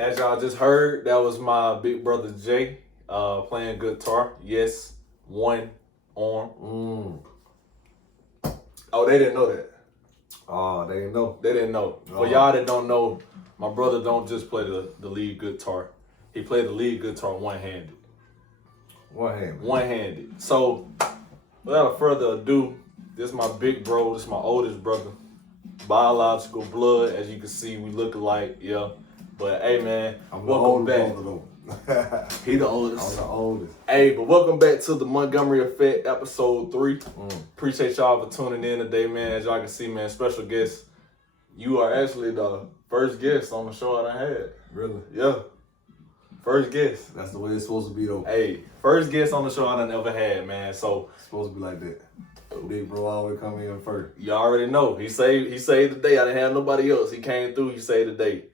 As y'all just heard, that was my big brother Jay playing guitar. Yes, one arm. Oh, they didn't know that. Oh, they didn't know. They didn't know. For y'all that don't know, my brother don't just play the lead guitar. He played the lead guitar one-handed. One-handed. So, without further ado, this is my big bro. This is my oldest brother. Biological blood, as you can see, we look alike. Yeah. But hey, man, welcome back. He the oldest. I'm the oldest. Hey, but welcome back to the Montgomery Effect, episode 3. Appreciate y'all for tuning in today, man. As y'all can see, man, special guest. You are actually the first guest on the show I had. Really? Yeah. First guest. That's the way it's supposed to be, though. Hey, first guest on the show I done ever had, man. So it's supposed to be like that. Big bro always come in first. You already know. He saved the day. I didn't have nobody else. He came through. He saved the day.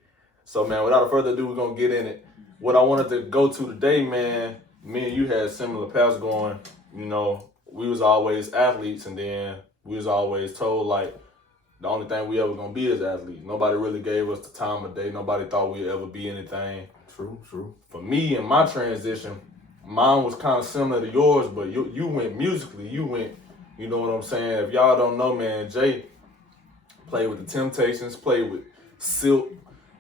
So, man, without further ado, we're going to get in it. What I wanted to go to today, man, me and you had similar paths going. You know, we was always athletes, and then we was always told, like, the only thing we ever going to be is athletes. Nobody really gave us the time of day. Nobody thought we'd ever be anything. True. For me and my transition, mine was kind of similar to yours, but you went musically. You went, you know what I'm saying? If y'all don't know, man, Jay played with the Temptations, played with Silk,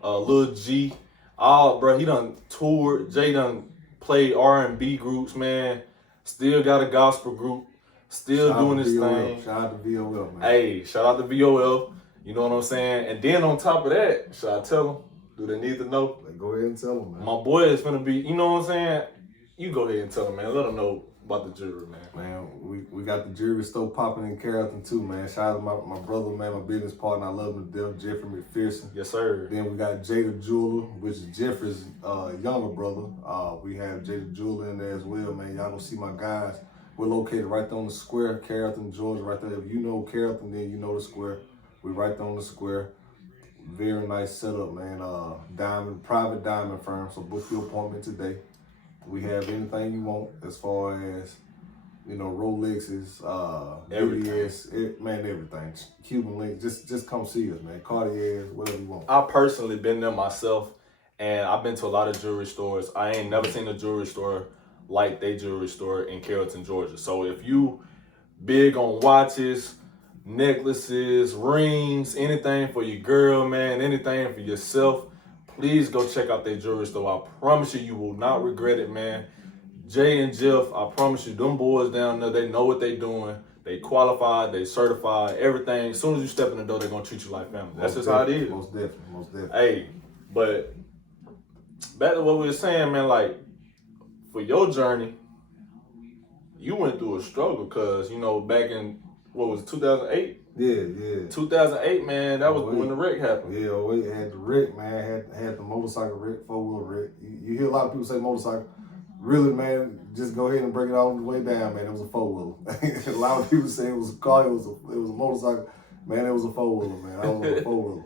Lil G. Bro, he done toured. Jay done played R&B groups, man. Still got a gospel group. Still doing his thing. Shout out to VOL, man. Hey, shout out to VOL. You know what I'm saying? And then on top of that, should I tell them? Do they need to know? Go ahead and tell them, man. My boy is finna be, you know what I'm saying? You go ahead and tell them, man. Let them know about the jury, man. Man, we got the jewelry store popping in Carrollton too, man. Shout out to my brother, man, my business partner. I love him to death, Jeffrey McPherson. Yes, sir. Then we got Jay the Jeweler, which is Jeffrey's younger brother. We have Jay the Jeweler in there as well, man. Y'all gonna see my guys. We're located right there on the square, Carrollton, Georgia, right there. If you know Carrollton, then you know the square. We're right there on the square. Very nice setup, man. Private diamond firm. So book your appointment today. We have anything you want as far as, you know, Rolexes, BBS, man, everything. Cuban links, just come see us, man. Cartiers, whatever you want. I personally been there myself, and I've been to a lot of jewelry stores. I ain't never seen a jewelry store like they jewelry store in Carrollton, Georgia. So if you big on watches, necklaces, rings, anything for your girl, man, anything for yourself, please go check out their jewelry store. I promise you will not regret it, man. Jay and Jeff, I promise you, them boys down there, they know what they doing. They qualified, they certified, everything. As soon as you step in the door, they're going to treat you like family. That's just how it is. Most definitely. Hey, but back to what we were saying, man, like, for your journey, you went through a struggle because, you know, back in, what was it, 2008? Yeah. 2008, man, that was when the wreck happened. Yeah, we had the wreck, man. Had the motorcycle wreck, four-wheel wreck. You hear a lot of people say motorcycle. Really, man, just go ahead and break it all the way down, man. It was a four-wheeler. A lot of people say it was a car, it was a motorcycle. Man, it was a four-wheeler, man. I was a four-wheeler.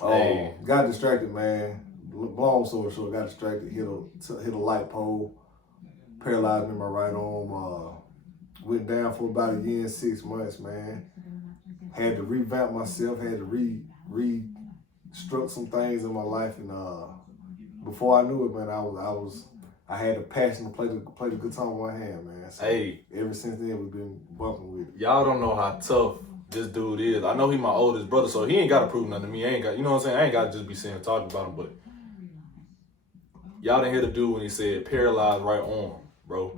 Hey. Got distracted, man. Long story short, got distracted, hit a light pole, paralyzed me in my right arm. Went down for about a year and 6 months, man. Had to revamp myself, had to restruct some things in my life, and before I knew it, man, I had the passion to play the guitar with one hand, man. So ever since then, we've been bumping with it. Y'all don't know how tough this dude is. I know he my oldest brother, so he ain't got to prove nothing to me. I ain't got, you know what I'm saying? I ain't got to just be sitting talking about him, but y'all didn't hear the dude when he said paralyzed right arm, bro.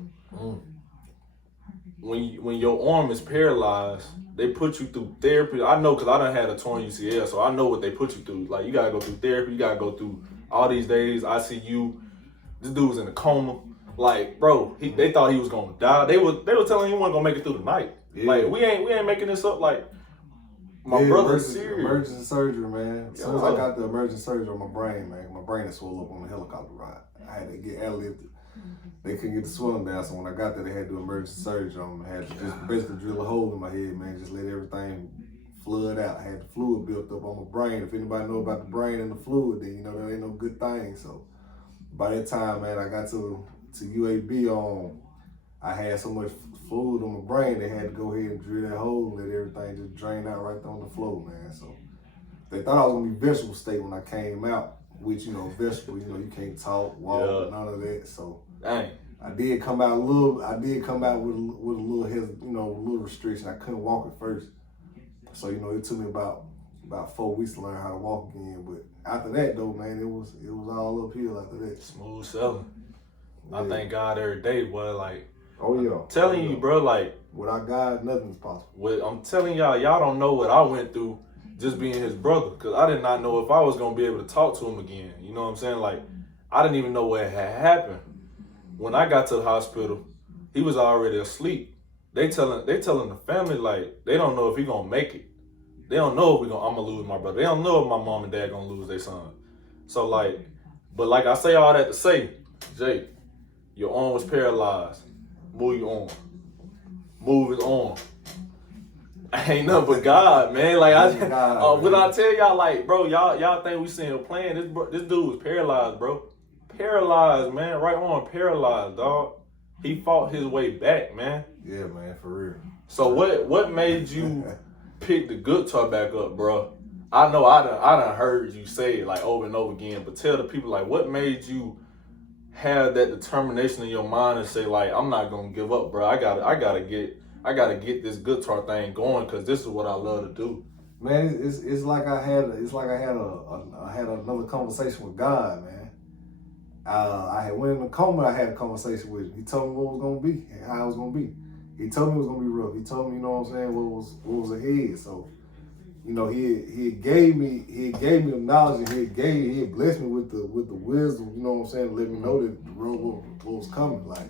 When your arm is paralyzed, they put you through therapy. I know because I done had a torn UCL, so I know what they put you through. Like, you got to go through therapy. You got to go through all these days, ICU. This dude was in a coma. Like, bro, they thought he was going to die. They were telling him he wasn't going to make it through the night. Yeah. Like, we ain't making this up. Like, My brother's serious. Emergency surgery, man. As soon as I Yeah. got the emergency surgery on my brain, man, my brain had swelled up on the helicopter ride. I had to get airlifted. They couldn't get the swelling down, so when I got there, they had to do emergency surgery on me. Had to just basically drill a hole in my head, man, just let everything flood out. I had the fluid built up on my brain. If anybody know about the brain and the fluid, then you know that ain't no good thing. So by that time, man, I got to UAB on. I had so much fluid on my brain, they had to go ahead and drill that hole and let everything just drain out right there on the floor, man. So they thought I was gonna be vegetable state when I came out, which, you know, vegetable, you know, you can't talk, walk, none of that. So Dang. I did come out with a little, you know, a little restriction. I couldn't walk at first. So, you know, it took me about 4 weeks to learn how to walk again. But after that though, man, it was all uphill after that. Smooth sailing. Yeah. I thank God every day, boy. Like, Oh yeah. I'm telling you, bro, like, without God, nothing's possible. I'm telling y'all don't know what I went through just being his brother. Because I did not know if I was going to be able to talk to him again. You know what I'm saying? Like, I didn't even know what had happened. When I got to the hospital, he was already asleep. They telling the family, like, they don't know if he going to make it. They don't know if I'm going to lose my brother. They don't know if my mom and dad going to lose their son. So, like, but like I say all that to say, Jay, your arm was paralyzed. Move your arm. Move his arm. Ain't nothing but God, man. Like when I tell y'all, like, bro, y'all think we seeing him playing? This dude was paralyzed, bro. Paralyzed, man. Right arm paralyzed, dog. He fought his way back, man. Yeah, man, for real. So what made you pick the guitar back up, bro? I know I done heard you say it like over and over again, but tell the people, like, what made you have that determination in your mind and say, like, I'm not gonna give up, bro. I gotta get this guitar thing going because this is what I love to do. Man, it's like I had another conversation with God, man. I had went in a coma. I had a conversation with him. He told me what it was gonna be and how it was gonna be. He told me it was gonna be rough. He told me, you know what I'm saying, what was ahead. So, you know, he gave me the knowledge, and he had blessed me with the wisdom, you know what I'm saying, to let me know that the road what was coming. Like,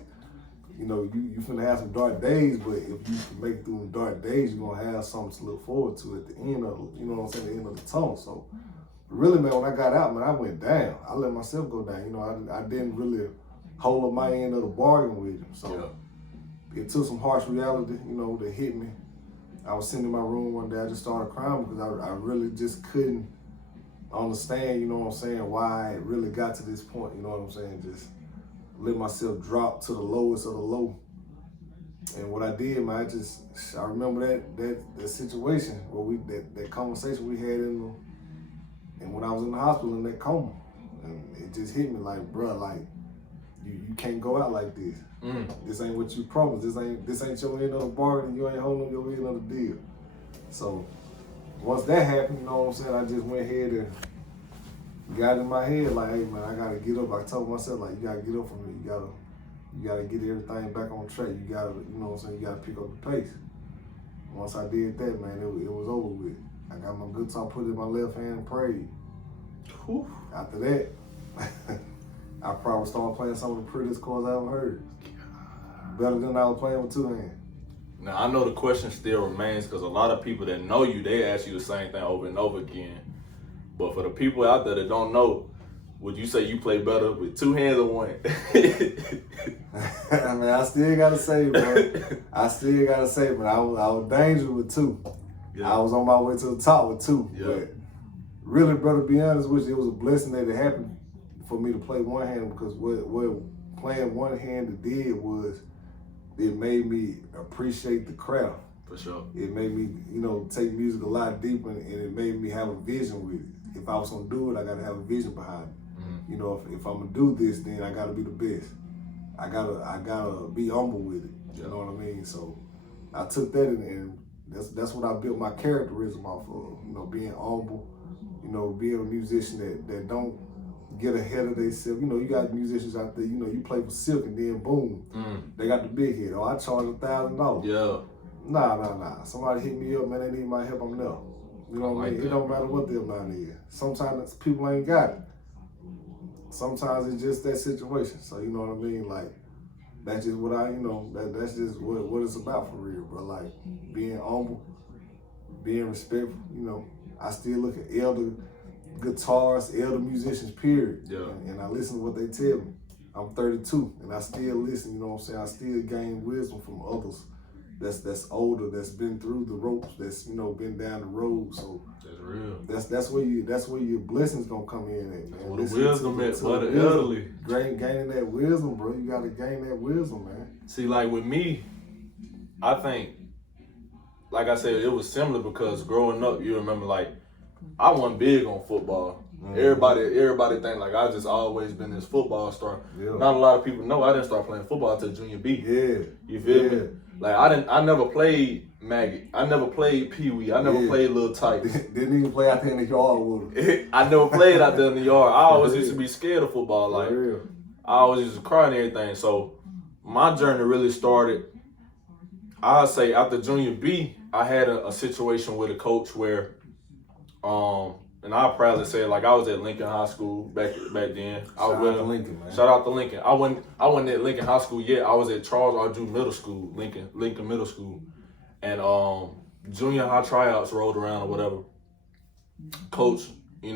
you know, you finna have some dark days, but if you can make it through the dark days, you're gonna have something to look forward to at the end of, you know what I'm saying, the end of the tunnel. So really, man, when I got out, man, I went down. I let myself go down. You know, I didn't really hold up my end of the bargain with him. So it took some harsh reality, you know, that hit me. I was sitting in my room one day, I just started crying because I really just couldn't understand, you know what I'm saying, why it really got to this point, you know what I'm saying, just let myself drop to the lowest of the low. And what I did, man, I remember that situation where that conversation we had and when I was in the hospital in that coma, and it just hit me like, bro, like, you can't go out like this. This ain't what you promised. This ain't your end of the bargain. You ain't holding your end of the deal. So once that happened, you know what I'm saying, I just went ahead and got in my head like, hey man, I gotta get up. I told myself, like, you gotta get up from me. You gotta get everything back on track. You gotta, you know what I'm saying, you gotta pick up the pace. Once I did that, man, it was over with. I got my guitar put in my left hand and prayed. Whew. After that, I probably started playing some of the prettiest chords I ever heard. Better than I was playing with two hands. Now, I know the question still remains because a lot of people that know you, they ask you the same thing over and over again. But for the people out there that don't know, would you say you play better with two hands or one? I mean, I still gotta say, bro. I was dangerous with two. Yeah. I was on my way to the top with two. Yeah. But really, bro, to be honest with you, it was a blessing that it happened for me to play one hand, because what playing one hand did was it made me appreciate the craft. For sure. It made me, you know, take music a lot deeper, and it made me have a vision with it. If I was gonna do it, I gotta have a vision behind it. Mm-hmm. You know, if I'm gonna do this, then I gotta be the best. I gotta be humble with it. You know what I mean? So I took that and that's what I built my characterism off of. You know, being humble. You know, being a musician that don't get ahead of themselves. You know, you got musicians out there, you know, you play for Silk and then boom, they got the big hit. Oh, I charge $1,000. Yeah. Nah. Somebody hit me up, man, they need my help, I'm there. You know what I mean? It don't matter what their line is. Sometimes people ain't got it. Sometimes it's just that situation. So, you know what I mean? Like, that's just what that's just what it's about for real, bro. Like, being humble, being respectful. You know, I still look at elder guitarists, elder musicians, period. Yeah. And I listen to what they tell me. I'm 32, and I still listen. You know what I'm saying? I still gain wisdom from others that's older, that's been through the ropes, that's been down the road. So that's real. That's where your blessings gonna come in at, man. Well, the wisdom at for the elderly. Gaining that wisdom, bro. You gotta gain that wisdom, man. See, like with me, I think, like I said, it was similar because growing up, you remember, like, I wasn't big on football. Mm-hmm. Everybody think like I just always been this football star. Yeah. Not a lot of people know I didn't start playing football until junior B. Yeah. You feel me? Like I never played Maggie. I never played Pee Wee. I never played Little Tykes. Didn't even play out there in the yard with him. I never played out there in the yard. I always used to be scared of football. Like I always used to cry and everything. So my journey really started, I'd say after junior B, I had a situation with a coach where and I'll proudly say, like, I was at Lincoln High School back then. Shout out to Lincoln, man. Shout out to Lincoln. I wasn't at Lincoln High School yet. I was at Charles R. Drew Middle School, Lincoln Middle School. And junior high tryouts rolled around or whatever. Coach, I'm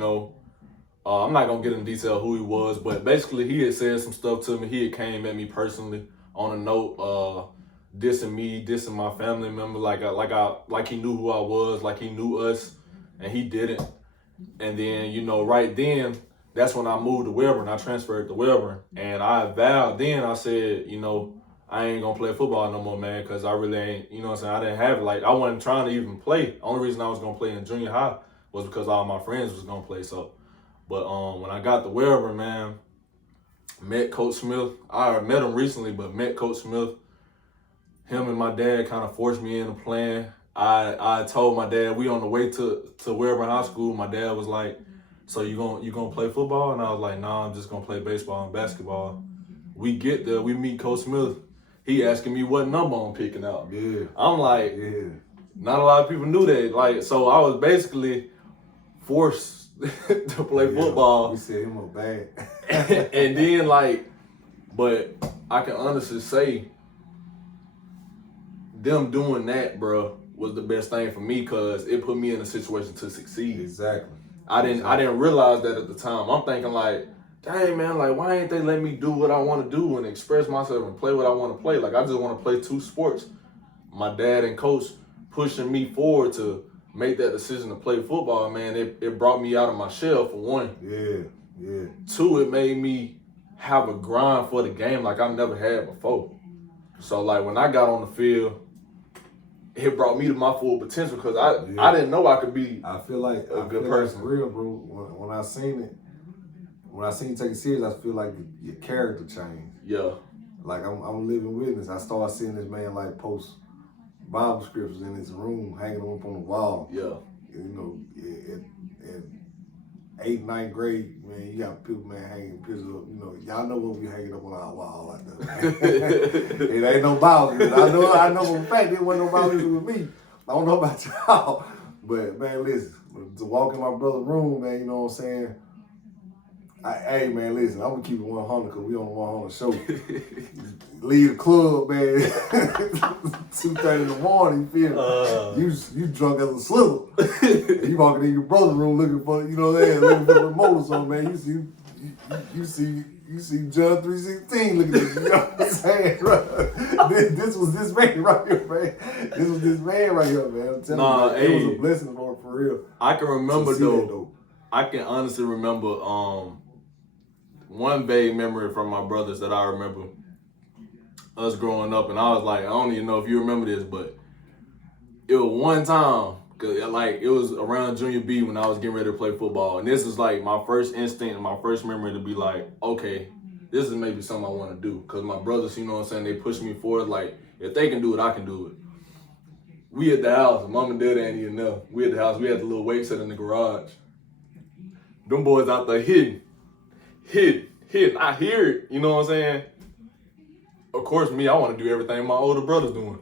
not going to get into detail who he was, but basically he had said some stuff to me. He had came at me personally on a note, dissing me, dissing my family member, like he knew who I was, like he knew us, and he didn't. And then, right then, that's when I moved to Webber and I transferred to Webber. And I vowed then, I said, I ain't gonna play football no more, man, because I really ain't, I didn't have it. Like, I wasn't trying to even play. Only reason I was gonna play in junior high was because all my friends was gonna play. So, but when I got to Webber, man, met Coach Smith. I met him recently, but met Coach Smith. Him and my dad kind of forced me into playing. I told my dad, we on the way to Webber High School. My dad was like, so you gonna play football? And I was like, nah, I'm just gonna play baseball and basketball. We get there, we meet Coach Smith. He asking me what number I'm picking out. Yeah. I'm like, not a lot of people knew that. Like, so I was basically forced to play football. We said him up bad. And then but I can honestly say, them doing that, bro, was the best thing for me because it put me in a situation to succeed. Exactly. I didn't realize that at the time. I'm thinking like, dang man, like why ain't they let me do what I want to do and express myself and play what I want to play? Like I just want to play two sports. My dad and coach pushing me forward to make that decision to play football, man, it brought me out of my shell for one. Yeah. Two, it made me have a grind for the game like I've never had before. So like when I got on the field, it brought me to my full potential because I didn't know I could be. I feel like a good person. For real, bro. When I seen you take it serious, I feel like your character changed. Yeah. Like I'm a living witness. I started seeing this man like post Bible scriptures in his room, hanging them up on the wall. Yeah. At 8th, 9th grade, man, you got people, man, hanging pictures up. Y'all know what we hanging up on our wall like that. It ain't no boundaries. I know for a fact there wasn't no boundaries with me. I don't know about y'all. But, man, listen, to walk in my brother's room, man, you know what I'm saying? Hey, man, listen, I'm going to keep it 100 because we on the 100 show. Leave the club, man, 2:30 in the morning, you feel me? You drunk as a slither. You walking in your brother's room looking for, looking for the remote or something, man. You see John 3:16 looking at you, you know what I'm saying? This was this man right here, man. This was this man right here, man. I'm telling you, it was a blessing, Lord, for real. I can remember, though. I can honestly remember one vague memory from my brothers that I remember us growing up, and I was like, I don't even know if you remember this, but it was one time, cause it was around junior B when I was getting ready to play football, and this is like my first instinct and my first memory to be like, okay, this is maybe something I want to do, cause my brothers, you know what I'm saying, they pushed me forward, like, if they can do it, I can do it. We at the house, mom and dad ain't even know. We at the house, we had the little weight set in the garage. Them boys out there hidden. I hear it, you know what I'm saying? Of course, me, I want to do everything my older brother's doing.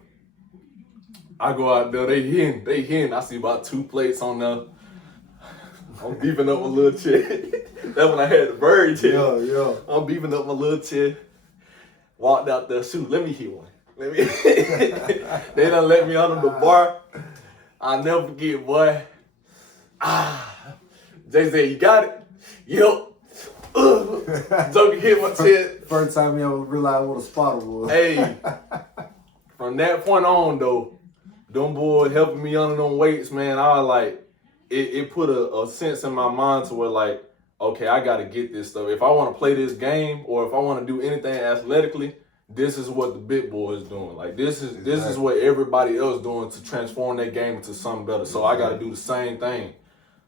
I go out there, they hitting. I see about 2 plates on there. I'm beefing up my little chest. That's when I had the bird chest. Yeah. I'm beefing up my little chest. Walked out there, shoot, let me hit one. They done let me under the bar. I'll never forget, boy. Jay said, you got it? Yep. Joker hit my chest. First time you ever realized what a spotter was. Hey, from that point on, though, them boys helping me under them weights, man, I was like, it put a sense in my mind to where, like, okay, I got to get this stuff. If I want to play this game or if I want to do anything athletically, this is what the big boy is doing. Like, this is what everybody else doing to transform their game into something better. So I got to do the same thing.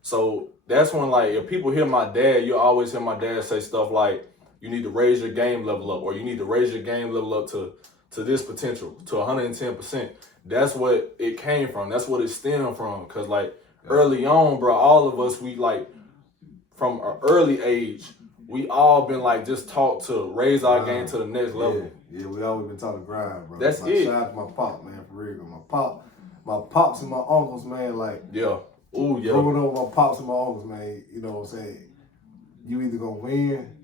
So that's when, like, if people hear my dad, you always hear my dad say stuff like, you need to raise your game level up, or you need to raise your game level up to this potential, to 110%. That's what it came from. That's what it stemmed from. Because, like, early on, bro, all of us, we, like, from an early age, we all been, like, just taught to raise our game to the next level. Yeah, we always been taught to grind, bro. That's like, it. Shout out to my pop, man, for real. My pops and my uncles, man, like, Yeah. Ooh, yeah. growing up with my pops and my uncles, man, you know what I'm saying? You either gonna win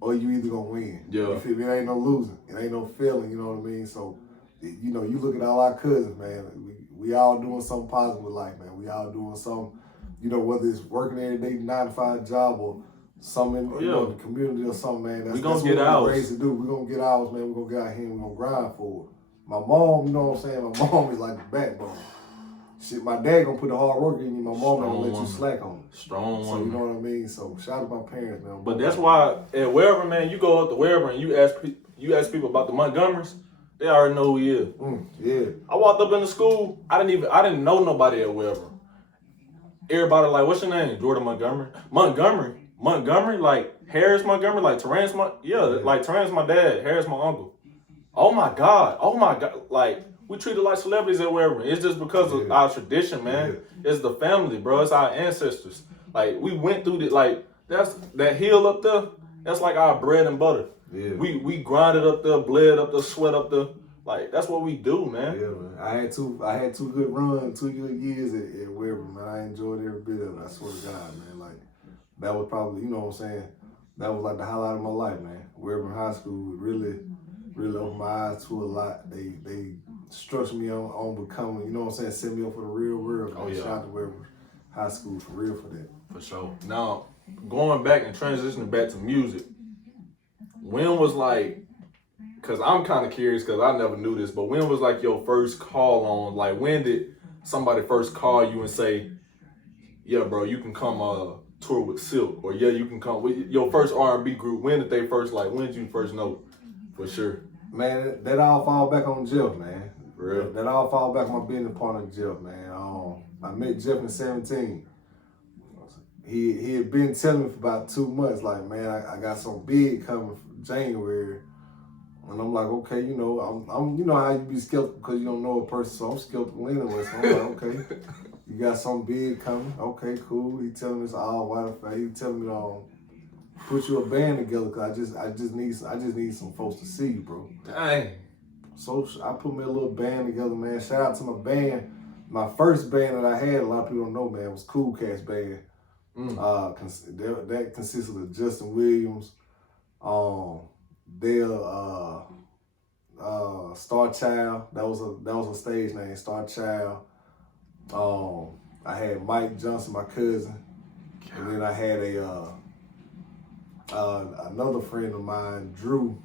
or you either gonna win. Yeah. You feel me? It ain't no losing. It ain't no failing, you know what I mean? So, you know, you look at all our cousins, man, we all doing something positive with life, man. We all doing something, you know, whether it's working every day, 9 to 5 job or something in, you know, the community or something, man. That's gonna what get ours. we're raised to do. We're gonna get ours, man. We're gonna get out here and we're gonna grind for it. My mom, you know what I'm saying? My mom is like the backbone. Shit, my dad gonna put the hard work in you. My mom gonna let you slack on it. Strong So woman. you know what I mean. So shout out to my parents, man. But that's why at wherever, man, you go up to wherever and you ask people about the Montgomerys, they already know who he is. Yeah. I walked up in the school, I didn't know nobody at wherever. Everybody like, what's your name? Jordan Montgomery. Montgomery, like Harris Montgomery, like Terrence like Terrence my dad, Harris my uncle. Oh my God, like. We treat it like celebrities at wherever. It's just because of our tradition, man. Yeah. It's the family, bro. It's our ancestors. Like, we went through that hill up there, that's like our bread and butter. Yeah. We grinded up there, bled up there, sweat up there. Like, that's what we do, man. Yeah, man. I had two good runs, 2 good years at Weber, man. I enjoyed every bit of it. I swear to God, man. Like, that was probably, you know what I'm saying? That was like the highlight of my life, man. Weber High School really opened my eyes to a lot. They structured me on becoming, you know what I'm saying, set me up for the real world. Oh, yeah. Shout out to Weber High School for real for that. For sure. Now, going back and transitioning back to music, when was like, because I'm kind of curious because I never knew this, but when was like your first call on, like when did somebody first call you and say, yeah, bro, you can come tour with Silk, or yeah, you can come with your first R&B group? When did you first know? For sure. Man, that all fall back on Jeff, man. For real? That all fall back on my business partner, Jeff, man. I met Jeff in 2017. He had been telling me for about 2 months, like, man, I got some big coming for January. And I'm like, okay, you know, I'm you know how you be skeptical because you don't know a person, so I'm skeptical anyway. So I'm like, okay, you got something big coming. Okay, cool. He telling me it's all white affair. He telling me put you a band together because I just need some folks to see you, bro. Dang. So I put me a little band together, man. Shout out to my band. My first band that I had, a lot of people don't know, man, was Cool Cats Band. That consisted of Justin Williams, Star Child. That was a stage name, Star Child. I had Mike Johnson, my cousin, and then I had another friend of mine, Drew.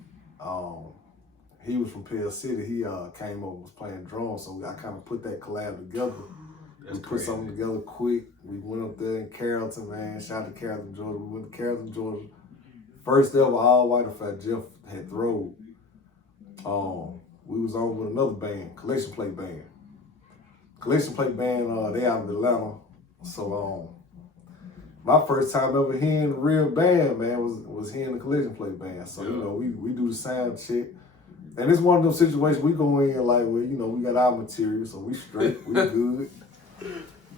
He was from Pell City. He came over, was playing drums, so I kind of put that collab together. We put something together quick. We went up there in Carrollton, man. Shout out to Carrollton, Georgia. We went to Carrollton, Georgia. First ever all white affair Jeff had thrown. We was on with another band, Collection Plate Band. Collection Plate Band, they out of Atlanta. So my first time ever hearing the real band, man, was hearing the Collection Plate Band. So, you know, we do the sound check. And it's one of those situations we go in like, well, you know, we got our material, so we straight, we good.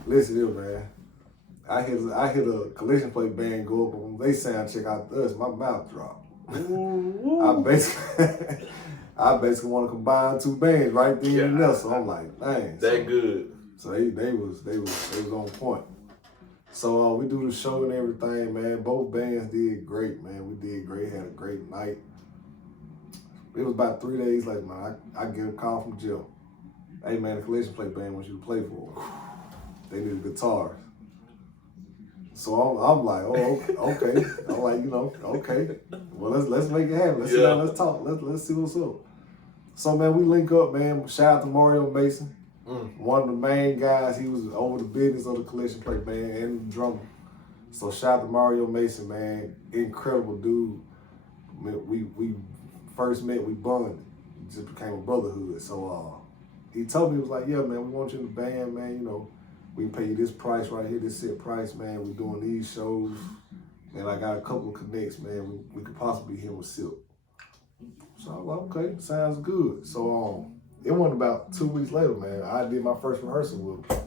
Listen here, man. I hit a Collection Plate Band go up, and when they sound check out us, my mouth dropped. I basically want to combine 2 bands right there and there. So I'm like, dang. That good. So they was on point. So we do the show and everything, man. Both bands did great, man. We did great, had a great night. It was about 3 days later, man. I get a call from Jill. Hey, man, the Collection Plate Band wants you to play for They needed guitars. So I'm like, oh, okay. I'm like, okay. Well, let's make it happen. Let's sit down, let's talk. Let's see what's up. So man, we link up, man. Shout out to Mario Mason, one of the main guys. He was over the business of the Collection Plate Band and the drummer. So shout out to Mario Mason, man. Incredible dude. We first met, we bonded. It just became a brotherhood. So he told me, he was like, yeah, man, we want you in the band, man. We can pay you this price right here, this set price, man. We're doing these shows. And I got a couple of connects, man. We could possibly be here with Silk. So I was like, okay, sounds good. So it went about 2 weeks later, man. I did my first rehearsal with him.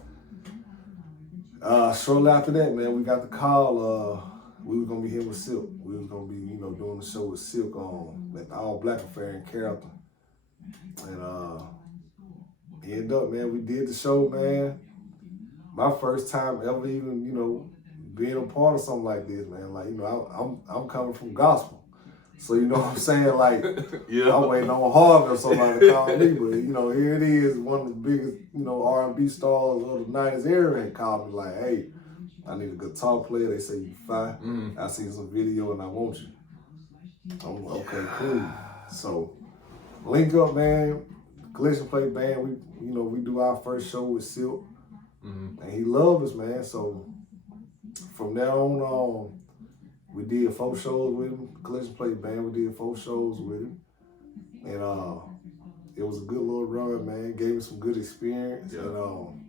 Shortly after that, man, we got the call. We was gonna be here with Silk. We was gonna be, doing the show with Silk at the All Black Affair in Carrollton. And ended up, man, we did the show, man. My first time ever even, being a part of something like this, man. Like, I'm coming from gospel. So, you know what I'm saying? Like, I'm waiting on Harvey or somebody to call me. But, here it is, one of the biggest, R&B stars of the 90s era had called me like, hey, I need a guitar player. They say you fine. I seen some video and I want you. I'm like, okay, cool. So, link up, man. Collection Plate Band, we do our first show with Silk. And he loved us, man. So, from there on, we did 4 shows with him. Collection Plate Band, we did 4 shows with him. And it was a good little run, man. Gave me some good experience. Yeah. And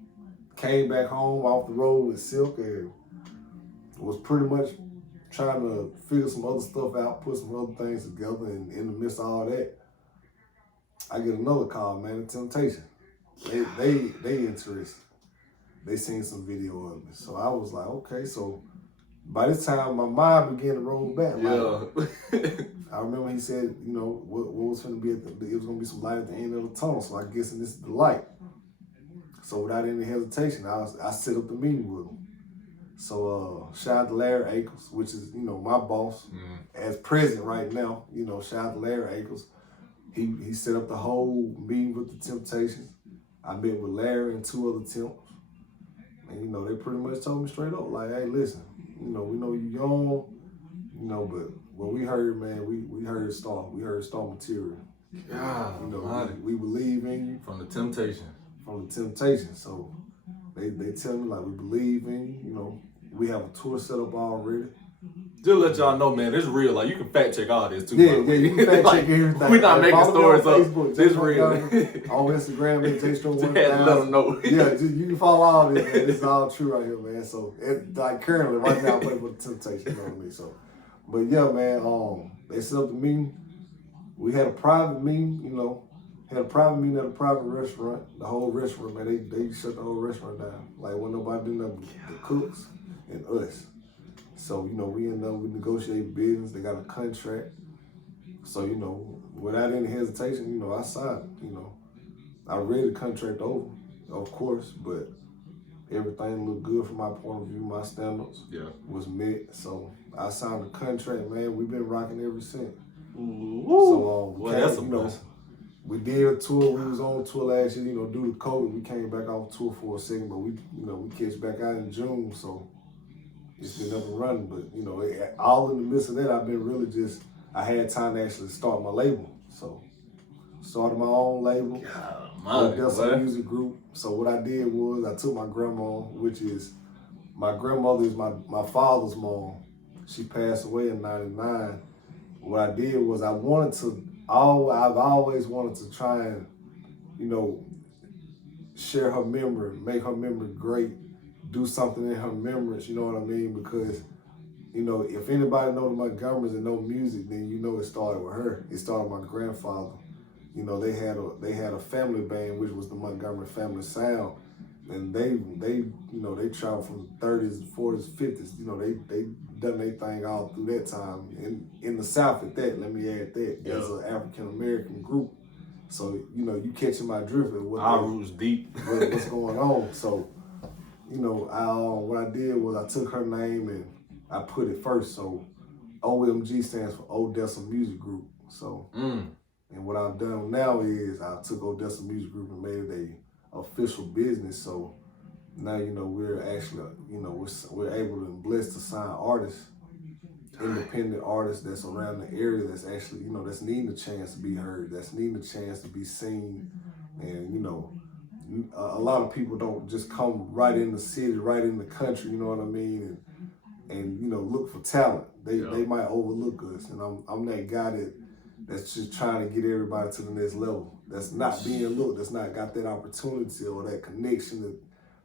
came back home off the road with Silk and was pretty much trying to figure some other stuff out, put some other things together. And in the midst of all that, I get another call, man, The Temptation. They interested. They seen some video of me. So I was like, okay, so by this time, my mind began to roll back. Yeah. I remember he said, what was going to be it was going to be some light at the end of the tunnel. So I guess this is the light. So without any hesitation, I set up the meeting with him. So shout out to Larry Akers, which is, my boss as president right now. Shout out to Larry Akers. He set up the whole meeting with The Temptations. I met with Larry and 2 other temps. And, they pretty much told me straight up, like, hey, listen, we know you young, but what we heard, man, we heard star. We heard star material. God, we believe in you. From The Temptation. From The Temptation. So they tell me, like, we believe in you. We have a tour set up already. Just let y'all know, man, it's real. Like, you can fact check all this too. Yeah, you can fact check everything. We're not making stories up. It's real. On Instagram, JStro1000. Had to let them know. Yeah, you can follow all this, man. It's all true right here, man. So, currently, right now, I'm playing with The Temptation, you know what I mean? So, but yeah, man, they set up the meeting. We had a private meeting, at a private restaurant. The whole restaurant, man, they shut the whole restaurant down. Like, when nobody did nothing, the cooks and us. So, we ended up, we negotiated business. They got a contract. So, without any hesitation, I signed it. I read the contract over, of course, but everything looked good from my point of view. My standards was met. So, I signed the contract, man. We've been rocking ever since. Ooh. So, well, that's a blessing. We did a tour. We was on tour last year, due to COVID. We came back off tour for a second, but we catch back out in June. So, it's been up and running, but all in the midst of that, I've been really I had time to actually start my label. So, started my own label, Odessa Music Group. So what I did was I took my grandma, which is, my grandmother is my father's mom. She passed away in '99. What I did was I've always wanted to try and, share her memory, make her memory great. Do something in her memories, you know what I mean? Because, if anybody know the Montgomerys and know music, then it started with her. It started with my grandfather. They had a family band, which was the Montgomery Family Sound, and they traveled from the 30s, 40s, 50s. They done their thing all through that time. In the South at that, let me add that, as an African American group. So, you catching my drift of our roots deep. What's going on. So, what I did was I took her name and I put it first. So OMG stands for Odessa Music Group. So, and what I've done now is I took Odessa Music Group and made it a official business. So now we're actually we're able and blessed to sign artists, independent artists that's around the area that's actually that's needing a chance to be heard, that's needing a chance to be seen, and a lot of people don't just come right in the city, right in the country, you know what I mean, and look for talent. They might overlook us, and I'm that guy that's just trying to get everybody to the next level. That's not being looked. That's not got that opportunity or that connection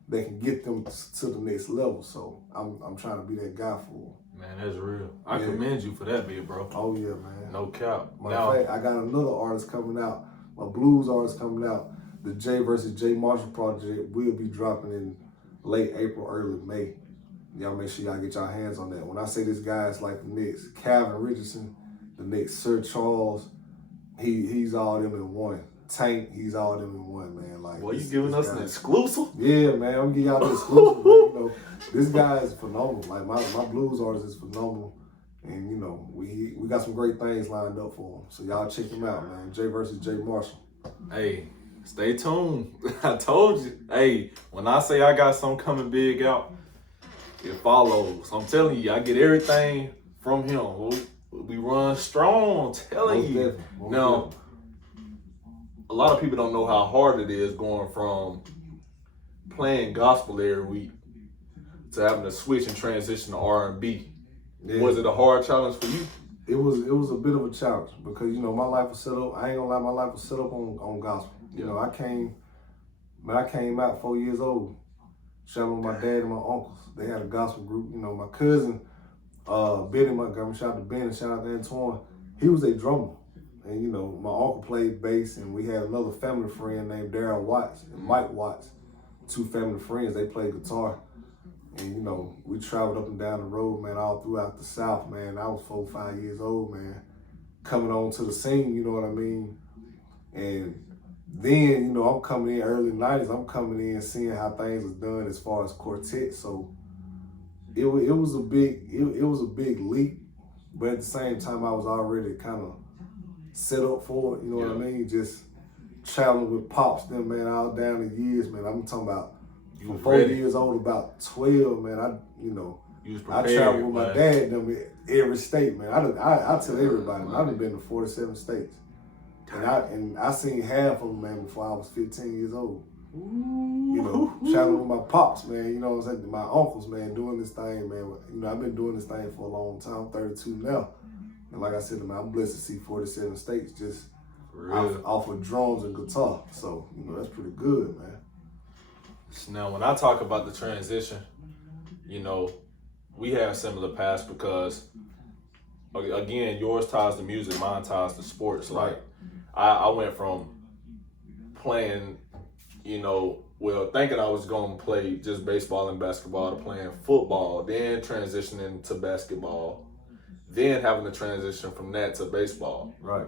that can get them to the next level. So I'm trying to be that guy for them. Man, that's real. I commend you for that, big bro. Oh yeah, man. No cap. Matter of fact, I got another artist coming out. My blues artist coming out. The Jay versus Jay Marshall project will be dropping in late April, early May. Y'all make sure y'all get y'all hands on that. When I say this guy is like the next Calvin Richardson, the next Sir Charles, he's all them in one. Tank, he's all them in one, man. Like, boy, you giving us an exclusive? Yeah, man. I'm gonna give y'all the exclusive. Man. This guy is phenomenal. Like my blues artist is phenomenal, and we got some great things lined up for him. So y'all check him out, man. Jay versus Jay Marshall. Hey, stay tuned. I told you. Hey, when I say I got something coming big out, it follows. I'm telling you, I get everything from him. We run strong. I'm telling you. Now, a lot of people don't know how hard it is going from playing gospel every week to having to switch and transition to R&B. Yeah. Was it a hard challenge for you? It was a bit of a challenge because my life was set up. I ain't gonna lie, my life was set up on gospel. I came out 4 years old, traveling with my dad and my uncles. They had a gospel group. My cousin, Benny Montgomery, shout out to Benny, shout out to Antoine. He was a drummer. And my uncle played bass, and we had another family friend named Daryl Watts and Mike Watts, two family friends. They played guitar, and we traveled up and down the road, man, all throughout the South, man. I was 4 or 5 years old, man, coming on to the scene, you know what I mean? And then, I'm coming in early 90s. I'm coming in seeing how things was done as far as quartet. So it was a big leap, but at the same time, I was already kind of set up for it, you know what I mean? Just traveling with Pops, them, man, all down the years, man. I'm talking about from 4 years old, about 12, man. I traveled with my dad, them, every state, man. I tell everybody, man, I've been to 47 states. And I seen half of them, man, before I was 15 years old. Traveling with my Pops, man, what I'm saying? My uncles, man, doing this thing, man. I've been doing this thing for a long time. I'm 32 now. And like I said, man, I'm blessed to see 47 states just off of drums and guitar. So, that's pretty good, man. Now, when I talk about the transition, we have similar paths because, again, yours ties to music, mine ties to sports. Right. Like, I went from playing, thinking I was going to play just baseball and basketball to playing football, then transitioning to basketball, then having to transition from that to baseball. Right.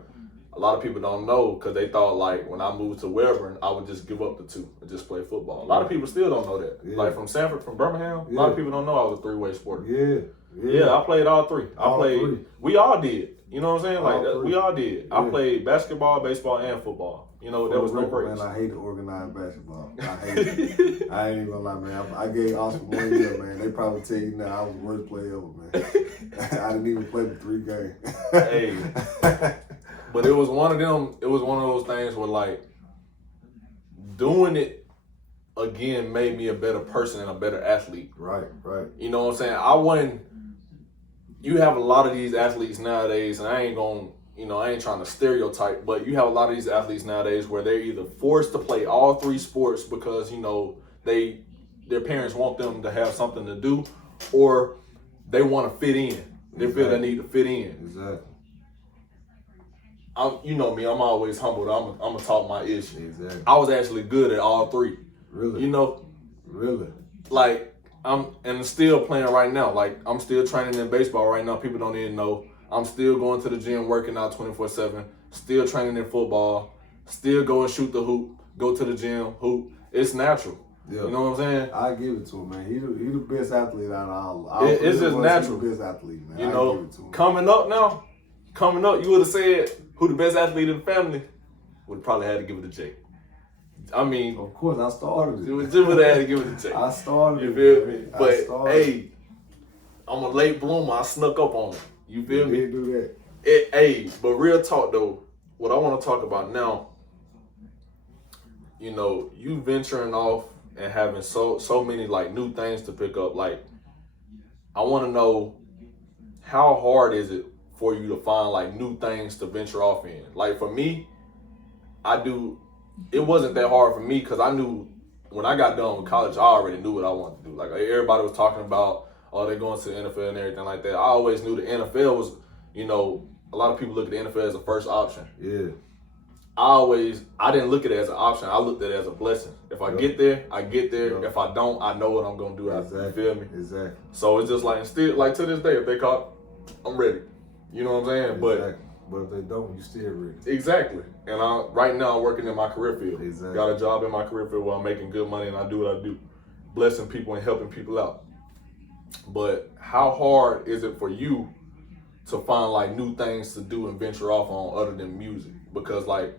A lot of people don't know because they thought like when I moved to Webern, I would just give up the two and just play football. A lot of people still don't know that. Yeah. Like from Sanford, from Birmingham, a lot of people don't know I was a three-way sporter. Yeah, I played all three. We all did. You know what I'm saying? Like we all did. I played basketball, baseball, and football. There was no breaks. Man, I hate organized basketball. I hate it. I ain't even gonna lie, man. I gave Oscar 1 year, man. They probably tell you now I was the worst player ever, man. I didn't even play the 3 games. Hey. But it was one of them, it was one of those things where like doing it again made me a better person and a better athlete. Right. You know what I'm saying? You have a lot of these athletes nowadays, and I ain't trying to stereotype, but you have a lot of these athletes nowadays where they're either forced to play all 3 sports because, their parents want them to have something to do, or they want to fit in. They feel they need to fit in. Exactly. You know me, I'm always humbled. I'm gonna talk my issue. Exactly. I was actually good at all 3. Really? Really. Like I'm still playing right now. Like I'm still training in baseball right now. People don't even know. I'm still going to the gym, working out 24/7. Still training in football. Still go and shoot the hoop. Go to the gym, hoop. It's natural. Yeah. You know what I'm saying? I give it to him, man. He the best athlete out of all. It's just natural. He's the best athlete, man. Give it to him. Coming up, you would have said who the best athlete in the family. Would probably had to give it to Jay. I mean, Of course, I started do it. it with that and give it a check. I started You it. feel man. me? I But started hey, I'm a late bloomer. I snuck up on it. You feel it. me? Did do that. Hey, but real talk though, what I want to talk about now, you know, you venturing off and having so many like new things to pick up. Like, I want to know, how hard is it for you to find like new things to venture off in? Like for me, it wasn't that hard for me because I knew when I got done with college, I already knew what I wanted to do. Like everybody was talking about, oh, they're going to the NFL and everything like that. I always knew the NFL was, you know, a lot of people look at the NFL as a first option. Yeah. I didn't look at it as an option. I looked at it as a blessing. If I get there, I get there. Yep. If I don't, I know what I'm gonna do. Exactly. You feel me? Exactly. So it's just like still like to this day, if they call, I'm ready. You know what I'm saying? Exactly. But if they don't, you still ready. Exactly. And right now I'm working in my career field. Exactly. Got a job in my career field where I'm making good money and I do what I do, blessing people and helping people out. But how hard is it for you to find like new things to do and venture off on other than music? Because like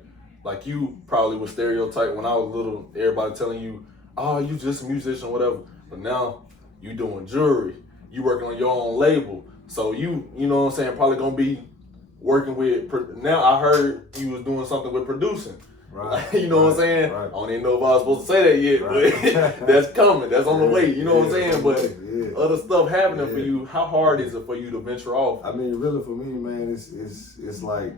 you probably was stereotyped when I was little, everybody telling you, oh, you just a musician or whatever. But now you doing jewelry, you working on your own label. So you know what I'm saying, probably gonna be working with, now I heard you was doing something with producing. Right. You know what I'm saying? Right. I don't even know if I was supposed to say that yet, Right. but that's coming, that's on the way, you know what I'm saying? But yeah. other stuff happening for Yeah. you, how hard is it for you to venture off? I mean, really for me, man, it's like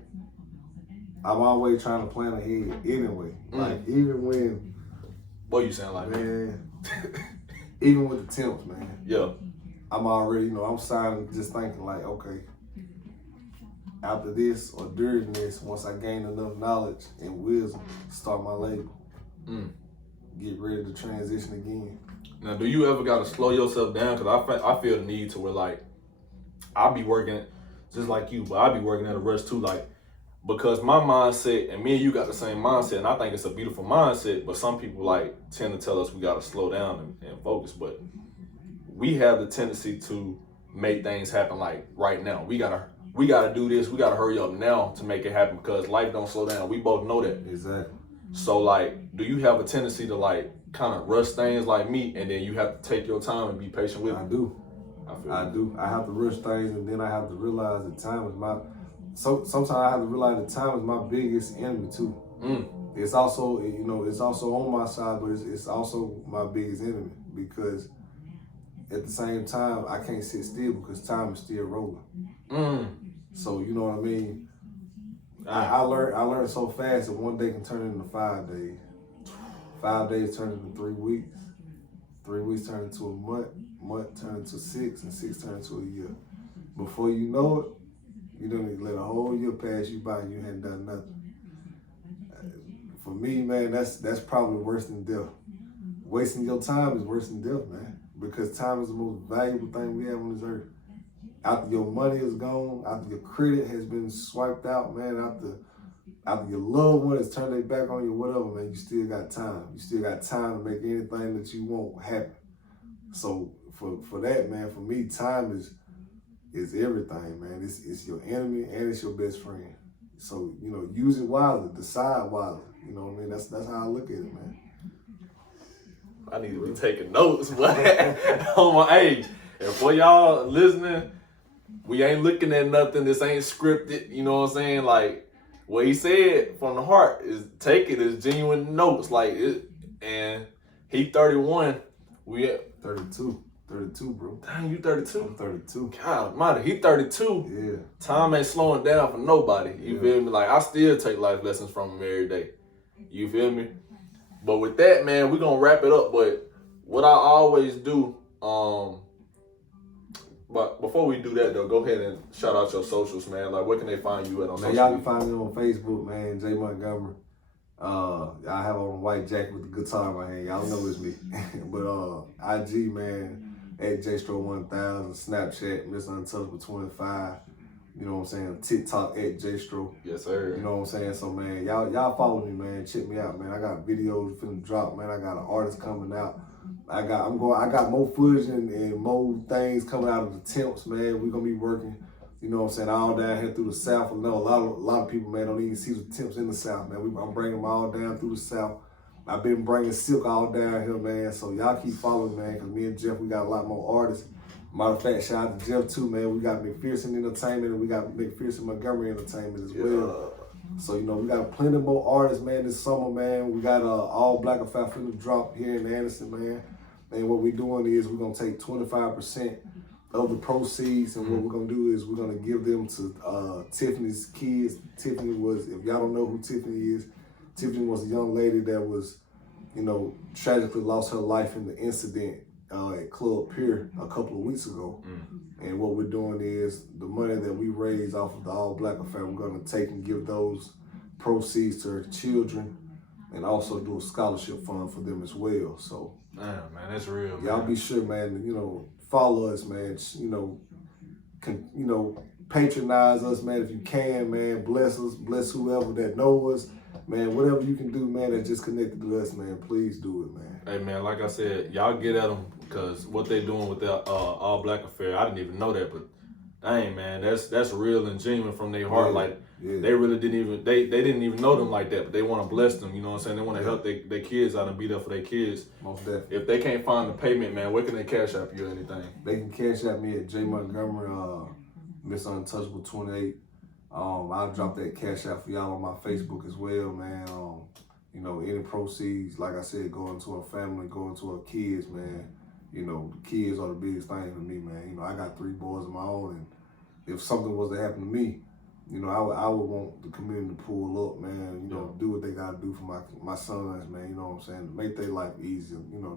I'm always trying to plan ahead anyway. Like even when, Boy, you sound like man, even with the temps, man, yeah. I'm already, I'm signing just thinking like, okay, after this or during this, once I gain enough knowledge and wisdom, start my label. Get ready to transition again. Now, do you ever gotta slow yourself down? Cause I feel the need to where like, I'll be working just like you, but I'll be working at a rush too. Like, because my mindset, and me and you got the same mindset, and I think it's a beautiful mindset, but some people like tend to tell us we gotta slow down and focus, but we have the tendency to make things happen like right now. We gotta do this, we gotta hurry up now to make it happen because life don't slow down. We both know that. Exactly. So like, do you have a tendency to like kind of rush things like me, and then you have to take your time and be patient with it? I do. I do. I have to rush things, and then I have to realize that time is sometimes I have to realize that time is my biggest enemy too. It's also, it's also on my side, but it's also my biggest enemy because at the same time, I can't sit still because time is still rolling. So you know what I mean? I learned so fast that one day can turn into 5 days. 5 days turn into 3 weeks. 3 weeks turn into a month. Month turn into 6, and 6 turn into a year. Before you know it, you don't need to let a whole year pass you by and you hadn't done nothing. For me, man, that's probably worse than death. Wasting your time is worse than death, man. Because time is the most valuable thing we have on this earth. After your money is gone, after your credit has been swiped out, man, after your loved one has turned their back on you, whatever, man, you still got time. You still got time to make anything that you want happen. So for that, man, for me, time is everything, man. It's your enemy and it's your best friend. So, use it wisely, decide wisely. You know what I mean? That's how I look at it, man. I need to be taking notes, but hey, and for y'all listening, we ain't looking at nothing. This ain't scripted. You know what I'm saying? Like what he said from the heart is take it as genuine notes. Like it, and he 31. We at 32, bro. Dang, you 32? I'm 32. God, mighty, he 32. Yeah. Time ain't slowing down for nobody. You Yeah. feel me? Like I still take life lessons from him every day. You feel me? But with that, man, we're gonna wrap it up. But what I always do, but before we do that though, go ahead and shout out your socials, man. Like where can they find you at on Man, social y'all media? can find me on Facebook, man, Jay Montgomery. I have on a white jacket with the guitar in my hand. Y'all know it's me. But IG, man, at JStro1000, Snapchat, Miss Untouchable 25. You know what I'm saying? TikTok at JStro. Yes, sir. You know what I'm saying? So man, y'all follow me, man. Check me out, man. I got videos finna drop, man. I got an artist coming out. I got more footage and more things coming out of the temps, man. We're gonna be working, you know what I'm saying, all down here through the South. I know a lot of people, man, don't even see the temps in the South, man. I'm bringing them all down through the South. I've been bringing Silk all down here, man. So y'all keep following, man, because me and Jeff, we got a lot more artists. Matter of fact, shout out to Jeff too, man. We got McPherson Entertainment and we got McPherson Montgomery Entertainment as well. So, you know, we got plenty more artists, man, this summer, man. We got All Black Affair finna drop here in Anderson, man. And what we're doing is we're gonna take 25% of the proceeds, and what we're gonna do is we're gonna give them to Tiffany's kids. Tiffany was, if y'all don't know who Tiffany is, Tiffany was a young lady that was, you know, tragically lost her life in the incident at Club Pier a couple of weeks ago. And what we're doing is the money that we raise off of the All Black Affair, we're gonna take and give those proceeds to her children and also do a scholarship fund for them as well. So, man, that's real. Y'all man. be sure, man, you know, follow us, man. You know, patronize us, man, if you can, man. Bless us, bless whoever that knows us. Man, whatever you can do, man, that's just connected to us, man, please do it, man. Hey, man, like I said, y'all get at them because what they doing with that All Black Affair, I didn't even know that, but dang, man, that's real and genuine from their heart. Like, they really didn't even, they didn't even know them like that, but they want to bless them, you know what I'm saying? They want to help their kids out and be there for their kids. Most definitely. If they can't find the payment, man, where can they cash out you or anything? They can cash out me at J Montgomery, Miss Untouchable 28. I'll drop that cash out for y'all on my Facebook as well, man. You know, any proceeds, like I said, going to her family, going to her kids, man. You know, the kids are the biggest thing to me, man. You know, I got 3 boys of my own, and if something was to happen to me, you know, I would want the community to pull up, man. You know, do what they gotta do for my sons, man. You know what I'm saying? To make their life easier. You know,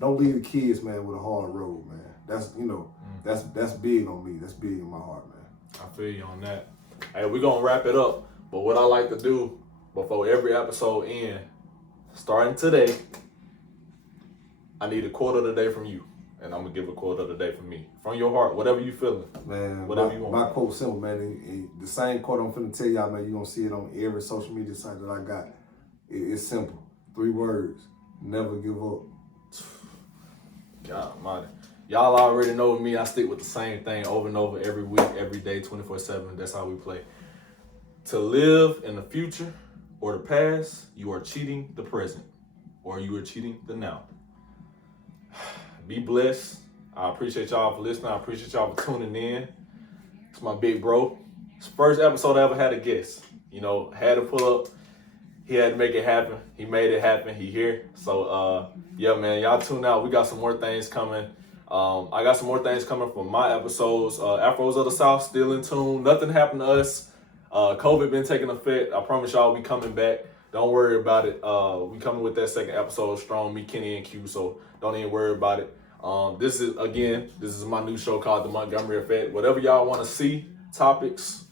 don't leave the kids, man, with a hard road, man. That's, you know, that's big on me. That's big in my heart, man. I feel you on that. Hey, we're gonna wrap it up, but what I like to do before every episode ends, starting today, I need a quote of the day from you. And I'm gonna give a quote of the day from me. From your heart, whatever you feeling. Man, whatever you want. My quote's simple, man. The same quote I'm finna tell y'all, man, you're gonna see it on every social media site that I got. It's simple. 3 words. Never give up. God almighty. Y'all already know me. I stick with the same thing over and over every week, every day, 24/7. That's how we play. To live in the future or the past, you are cheating the present, or you are cheating the now. Be blessed. I appreciate y'all for listening. I appreciate y'all for tuning in. It's my big bro. It's the first episode I ever had a guest. You know, had to pull up. He had to make it happen. He made it happen. He here. So, yeah, man, y'all tune out. We got some more things coming. I got some more things coming from my episodes. Afros of the South, still in tune. Nothing happened to us. COVID been taking effect. I promise y'all we coming back. Don't worry about it. We coming with that second episode strong. Me, Kenny, and Q. So don't even worry about it. This is my new show called The Montgomery Effect. Whatever y'all want to see, topics,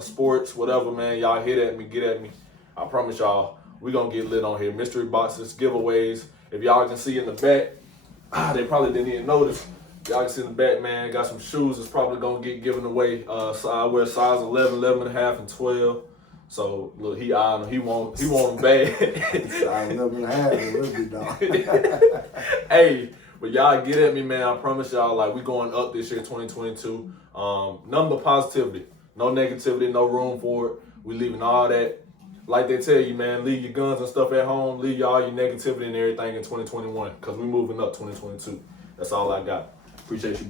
sports, whatever, man, y'all hit at me, get at me. I promise y'all, we gonna get lit on here. Mystery boxes, giveaways. If y'all can see in the back, they probably didn't even notice. Y'all can see in the back, man, got some shoes that's probably gonna get given away. So I wear size 11, 11 and a half, and 12. So look, he eyeing them. He want them bad. Size 11 and a half, a little bit, dog. Hey, but y'all get at me, man. I promise y'all, like, we going up this year, 2022. Nothing but positivity. No negativity, no room for it. We leaving all that. Like they tell you, man, leave your guns and stuff at home. Leave all your negativity and everything in 2021, because we moving up 2022. That's all I got. Appreciate you, bro.